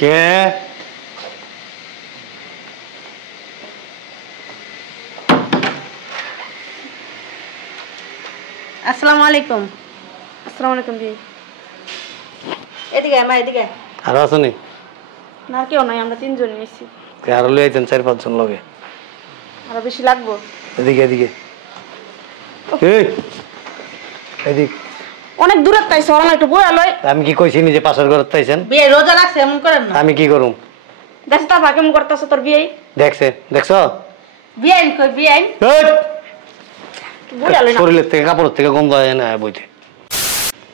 কে আসসালামু আলাইকুম। আসসালামু আলাইকুম জি। এদিকে মা এদিকে। আর আসনি? না কেউ নাই, আমরা তিনজন এসেছি। আর লই আইতেন 4-5 জন লগে। আরো বেশি লাগবো? এদিকে এদিকে। এই এদিক। অনেক দূরে তাই সরানো একটু বয়া লয়। আমি কি কইছি নিজে পাশের ঘরে তাইছেন? বিয়ে রোজা রাখছে এমন করেন না। আমি কি করুম? দেখছ তা ভাগে কেমন করতেছ তোর বিয়ে? দেখছো? বিয়ে কই বিয়ে এই বয়া লয় না। শরীরের থেকে কাপড়ের থেকে গন্ধ হয় না বইতে।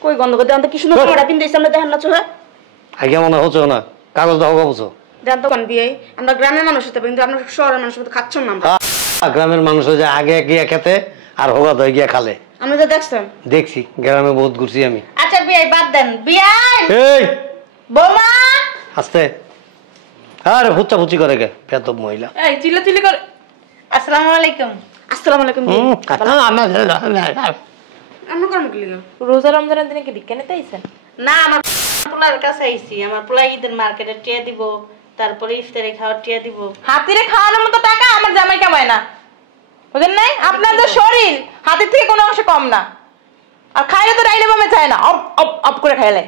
কই গন্ধ করতে আনতে কি সুন্দর কাপড় পিন দিছ আমরা দেখেন না চোখে? আগে মনে হচ্ছে না কাগজ দাও কাগজ। দেন তো কোন বিয়ে? আমরা গ্রামের মানুষ হতে কিন্তু আমরা শহরের মানুষ মতো খাচ্ছেন না আমরা। গ্রামের মানুষ যে আগে গিয়া খেতে আর হোগা দই গিয়া খালে। আমরা যা দেখছেন? দেখছি গ্রামে বহুত ঘুরছি আমি। আচ্ছা বিয়ে বাদ দেন। বিয়ে এই বৌমা আস্তে। আরে ফুচ্চা ফুচি করে গে বেতব মহিলা। এই চিল্লাচিল্লি করে। আসসালামু আলাইকুম। আসসালামু আলাইকুম জি। আমরা কোন কি লিগা? রোজা রমজানের দিনে কি ভিক্ষা নিতে আইছেন? না আমার পোলার কাছে আইছি। আমার পোলা ঈদের মার্কেটে টিয়া দিব, তারপরে ইফতারে খাওয়ার টিয়া দিব। হাতিরে খাওয়ানোর মতো টাকা আমার জামাই কামায় না, বুঝেন নাই? আপনাদের শরীর হাতির থেকে কোনো অংশে কম না, আর খাইলে তো রাইলে বামে চায় না, অপ অপ অপ করে খাইলে।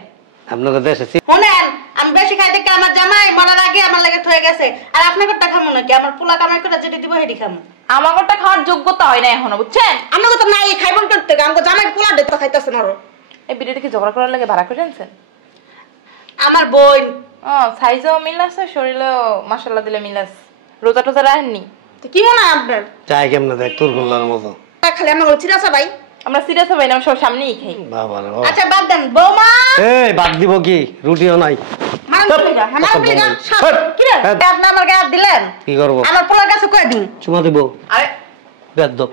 আপনাকে দেশে শুনেন, আমি বেশি খাই দেখে আমার জামাই মরার আগে আমার লাগে থয়ে গেছে। আর আপনাকে টাকা খামো নাকি? আমার পোলা কামাই করে যেটা দিব সেটি খামো। আমাগোটা খাওয়ার যোগ্যতা হয় না এখনো, বুঝছেন? আমরা তো নাই খাইবন করতে আমগো জামাই পোলা দেখতে খাইতাছেন আরো। এই ভিডিওটা কি ঝগড়া করার লাগে ভাড়া করে আনছেন? আমার বোন ও সাইজও মিল আছে, শরীরেও মাশাআল্লাহ দিলে মিল আছে। রোজা টোজা রাখেননি তো কি মনে হয় আপনার? চাই কেমনে দেখ তোর গোল্লার মতো। খালি আমার চিরাসা ভাই। আমরা সিরিয়াস হই না, আমরা সব সামনেই খাই। বাবা রে। আচ্ছা বাদ দেন। বৌমা এই বাদ দিব কি? রুটিও নাই। কি রে আপনি আমার গায়ে হাত দিলেন? কি করব? আমার পোলার কাছে কয়ে দিন। চুমা দিব। আরে বেদব।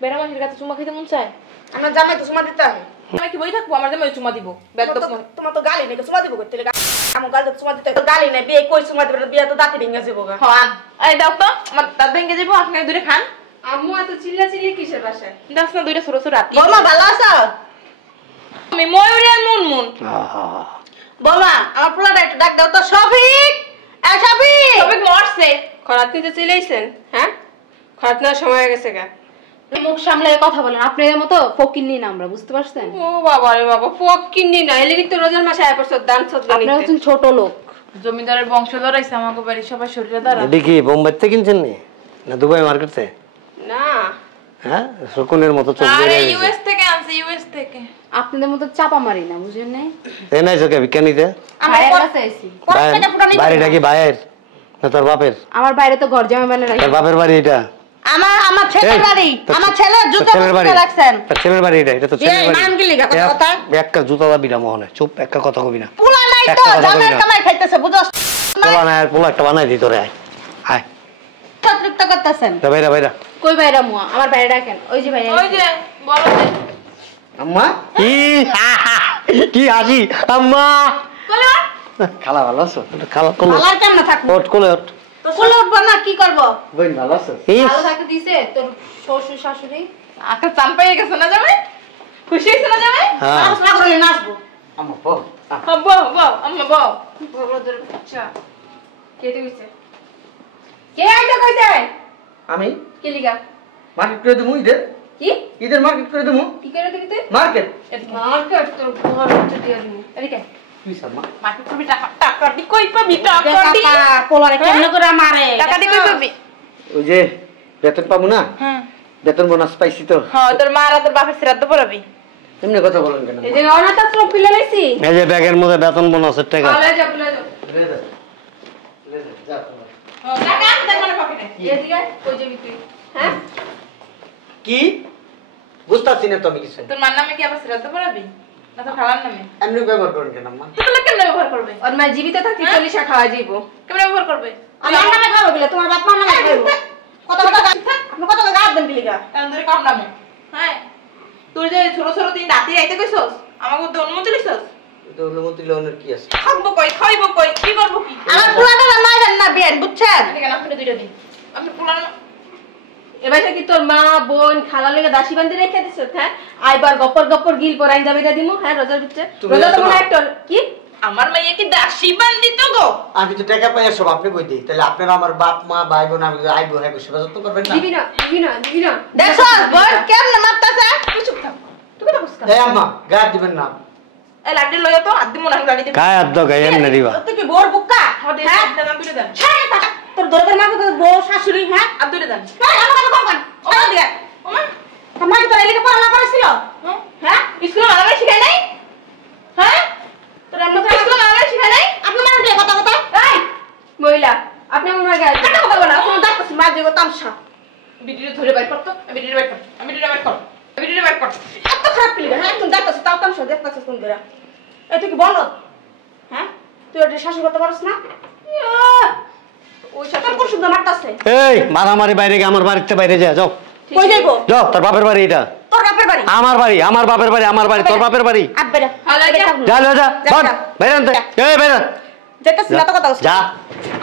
বেড়া মাসির কাছে চুমা খেতে মন চায়? আমরা জামাই তো সুমা দিতে হয়। আমি কি বই থাকবো? আমার জামাই চুমা দিব। বেদব তোমার তো গালি নেই, সুমা দিব করতে আমার গালি সুমা দিতে গালি নেই। বিয়ে কই সুমা দিবে? বিয়ে তো দাঁতি ভেঙে যাবো। হন এই দাও তো, আমার দাঁত ভেঙে যাবো, আপনারা দূরে খান। আম্মু এত চিল্লাচিল্লি কিসের বাসায়? দাস না দুইটা ছোট ছোট রাতি। বৌমা ভালো আছো? আমি ময়ূরী আর মুনমুন। বৌমা আমার পোলাটা একটু ডাক দাও তো। শফিক, এই শফিক। সবাই মরছে। খরাত নিতে চিল্লাইছেন? হ্যাঁ, খরাত নেওয়ার সময় হয়ে গেছে গা। মুখ সামলে কথা বলেন। আপনাদের মতো ফকিন্নি না আমরা, বুঝতে পারছেন? ও বাবা রে বাবা, ফকিন্নি না এলে কিন্তু রোজার মাসে আয় পড়ছ দান সদকা নিতে। আপনারা হচ্ছেন ছোট লোক। জমিদারের বংশধর আইছে আমাকে বাড়ি, সবাই শরীরে দাঁড়া। এটা কি বোম্বাই থেকে কিনছেন না দুবাই মার্কেট থেকে? না হ্যাঁ শকুনের মতো চোখ আরে বেরিয়ে ইউএস থেকে আনছে, ইউএস থেকে। আপনাদের মতো চাপা মারি না, বুঝেন নাই? এই নাই চোখে বিজ্ঞানীতে ভাইয়ের কাছে আইছি। বাড়িটা কি ভাইয়ের না তোর বাপের? আমার বাইরে তো ঘর জামাই বানিয়ে রাখি। তোর বাপের বাড়ি এটা? আমার ছেলের বাড়ি। আমার ছেলে জুতো পরে রাখছেন। তোর ছেলের বাড়ি এটা তো ছেলের বাড়ি। মান কি লিগা কথা কথা? একটা জুতা দাবি না মোহনে। চুপ, একটা কথা কবি না। পোলা নাই তো, জামাই কামাই খাইতেছে বুঝছস? পোলা না পোলা একটা বানাই দি তোরে। আয় আয় তৃপ্ত করতেছেন। তো বাইরা বাইরা। কই বাইরা মুয়া? আমার বাইরে রাখেন। ওই যে বাইরে। ওই যে বলো যে আম্মা কি কি হাসি আম্মা। বলো খালা ভালো আছো? খালা কোলে ভালো কেমন থাকবো? ওঠ কোলে ওঠ। তো কোলে উঠবো না কি করব? বইন ভালো আছো? ভালো থাকতে দিছে তোর শ্বশুর শাশুড়ি? আকা চান পেয়ে গেছে না জামাই? খুশি হইছে না জামাই? হ্যাঁ নাচ না করলে নাচবো। আম্মা বল। বউ বউ আম্মা বউ। বড় ধরে আচ্ছা কে দিছে? কে আইতা কইতে? আমি কি লিগা? মার্কেট করে দেবো ঈদের। কি? ঈদের মার্কেট করে দেবো। কি করে দিবি তুই? মার্কেট মার্কেট তোর ঘর হচ্ছে দিয়ে দিমু। এদিকে। তুই সামা মাটি করবি টাকা, টাকা দি কই পাবি? টাকা দি টাকা পোলারে কেমনে করে মারে? টাকা দি কই পাবি? ওই যে বেতন পাবো না, হ্যাঁ বেতন বোনাস পাইছি তো। হ্যাঁ তোর মা আর তোর বাপের শ্রাদ্ধ পড়াবি। এমনি কথা বলেন কেন? এই যে অনাথ আশ্রম খুলে লাইছি। এই যে ব্যাগের মধ্যে বেতন বোনাসের টাকা। বলে যা বলে যা। টাকা আছে তোর মানে পকেটে। এদিকে কই যাবি তুই? হ্যাঁ? কি বুঝতাছি না তো আমি কিছু। তোর মার নামে কি আবার শ্রাদ্ধ পড়াবি? না তো খালার নামে? এমনি ব্যবহার করেন কেন আম্মা? তাহলে কেন ব্যবহার করবে? ওর মা জীবিত থাকতে 40 খাওয়া যাইবো। কেমন ব্যবহার করবে? আমার নামে খাবো বলে তোমার বাপ মার নামে খাইবো। কত কত আপনি কত কত গাছ দেন কি লিগা? এমন ধরে কাম নামে। হ্যাঁ তুই যে ছোট ছোট দিন রাতে আইতে কইছস, আমাকে তো অনুমতি লিছস? এটা হলো মতি লোনের কি আছে? খাবো কই, খাইবো কই, কি করবো কি? আমার পোলাটা মাইরেন না বিয়ান, বুঝছেন? এদিকে না, দুইটা দিন। আমি পুরানো এবারে কি তোর মা বোন খালা লেগে দাসী বান্ধি রেখে দিছ? হ্যাঁ আইবার গপ্পর গপ্পর গিল পরাই যাবে এটা দিমু। হ্যাঁ রোজার ভিতরে রোজা তো মনে একটা কি আমার মাইয়া কি দাসী বান্দিত গো? আমি তো টাকা পাই সব আপনি কই দিই, তাহলে আপনারা আমার বাপ মা ভাই বোন আমি আইবো হ্যাঁ সেবা যত্ন করবেন না? দিবি না দিবি না দিবি না। দেখছ বোন কেমনে মারতাছে? তুই চুপ থাক। তুই কথা বুঝকা। এই আম্মা গায়ে দিবেন না। এই লাড্ডি লইয়া তো আদি মনে হয় গাড়ি দিবি। গায়ে হাত দাও, গায়ে এমনি দিবা। তুই কি বোর বুক্কা? আমাদের হ্যাঁ দাম দুটো দেন। তোর দরকার মাকে তোর বউ শাশুড়ি হ্যাঁ আর দুটো দেন। হ্যাঁ আমার কথা কর ছাড় দিয়া ওমা তোমার কি তোর এদিকে পড়াশোনা করেছিল হ্যাঁ স্কুলে ভালো করে শিখাই নাই? হ্যাঁ? তোর এমন স্কুলে ভালো করে শিখাই নাই? আপনি মানে দিয়ে কথা কথা এই মহিলা আপনি আমার মাকে গায়ে কথা কথা বলা তুমি ডাকতেছ মা দিয়ে তামসা ভিডিও ধরে বাইর কর তো। ভিডিও বাইর কর। ভিডিও বাইর কর। ভিডিও বাইর কর। এত খারাপ পিলি হ্যাঁ তুমি ডাকতেছ তাও তামসা দেখতেছ কোন করে এই তুই কি বলো হ্যাঁ তুই ওটা শাসন করতে পারছ না ওই শাসন কোন শুদ্ধ মারতাছে এই মারামারি বাইরে গিয়ে আমার বাড়িতে বাইরে যা, যাও কই যাইবো যাও। তোর বাপের বাড়ি এটা। তোর বাপের বাড়ি আমার বাড়ি, আমার বাপের বাড়ি, আমার বাড়ি, তোর বাপের বাড়ি। আব্বেরা হালাই যা। যা যা যা, যা, বল যা। বাইরে আনতে। এই বাইরে। যেতেছ না তো কথা বলছ যা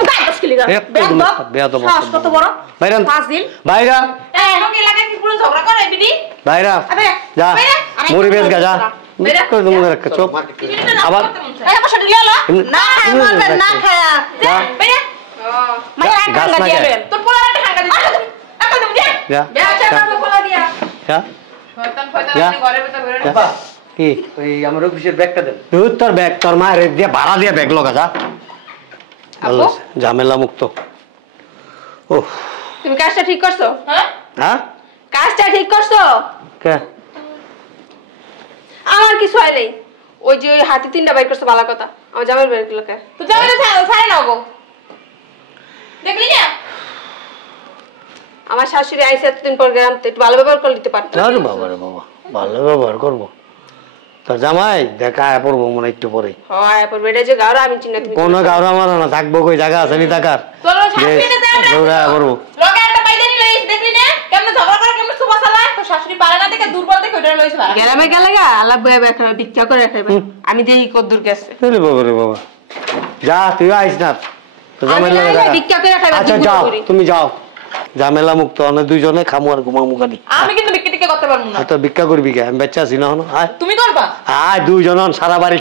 গায় দশকিলি গা একদম বেয়াদব শ্বাস কত বড় বাইরে আন। ফাজিল বাইরে এই আমাকে এলাকায় কি পুরো ঝগড়া করে বিডি? বাইরে আবে যা বাইরে। মুড়ি বেশ গা যা। বাইরে। করে তুমি রাখ চুপ। ভিডিওটা না আবার করতে মন চায়। এই আমার সাথে লিয়া লো না খায় মরবেন না খায়া। যা বাইরে মাইরা গাছ কাঙ্গা না দিয়া খায়। লইন তোর পোলা একটা হাঙ্গা দিতে। একটা তুমি দে। যা বেচা কাছে পোলা দিয়া। যা শয়তান ফয়তান যা। আপনি ঘরের ভিতর বের যা। বাবা কি ওই আমার অফিসের ব্যাগটা দেন। তুই তোর ব্যাগ তোর মায়ের দিয়ে ভাড়া দিয়ে ব্যাগ লগা যা। ভালো আছে, ঝামেলা মুক্ত। ও তুমি কাজটা ঠিক করছো? হ্যাঁ? হ্যাঁ কাজটা ঠিক করছো? কে আমার কিছু হয় নাই। ওই যে ওই হাতি তিনটা বাইর করছো ভালো কথা, আমার জামাই বের করলো কে? তো যাও এটা ছাড়ে নাও গো। দেখলি না? আমার শাশুড়ি আইসে এতদিন পর গ্রাম থেকে একটু ভালো ব্যবহার করে দিতে পারতো। আরে বাবা রে বাবা, ভালো ব্যবহার করবো। তোর জামাই দেখা পড়বো মনে হয় একটু পরে। হয় এরপর বেড়ে যে গাওরা আমি চিন্তা তুমি কোনো গাওরা মারো না, থাকবো কই জায়গা আছে নি থাকার। তোর শাশুড়িটা দেন না। দৌড়া পড়বো। লোকে একটা পাইদানি লইছ দেখলি না? কেমনে ঝগড়া করে কেমনে সুবা চালায়? তো শাশুড়ি পারে না দেখে দুর্বল দেখে ওটা লইছ ভাড়া। গ্রামে গেলে গা আলাপ বয়ে বেখা ভিক্ষা করে খাইবে। আমি দেখি কদ্দুর গেছে। চলে বাবা রে বাবা, যা তুই আইস না। তো আমি ঝামেলা না লাগা। ভিক্ষা করে খাইবে। আচ্ছা যাও, তুমি যাও। ঝামেলা মুক্ত অনেক দুইজনে খামু আর ঘুমামু খালি। আমি কিন্তু বিক্রি টিকে করতে পারবো না। তো ভিক্ষা করবি কে? আমি বাচ্চা আছি না হনো। আয় তুমি করবা? আয় দুইজন সারা বাড়ি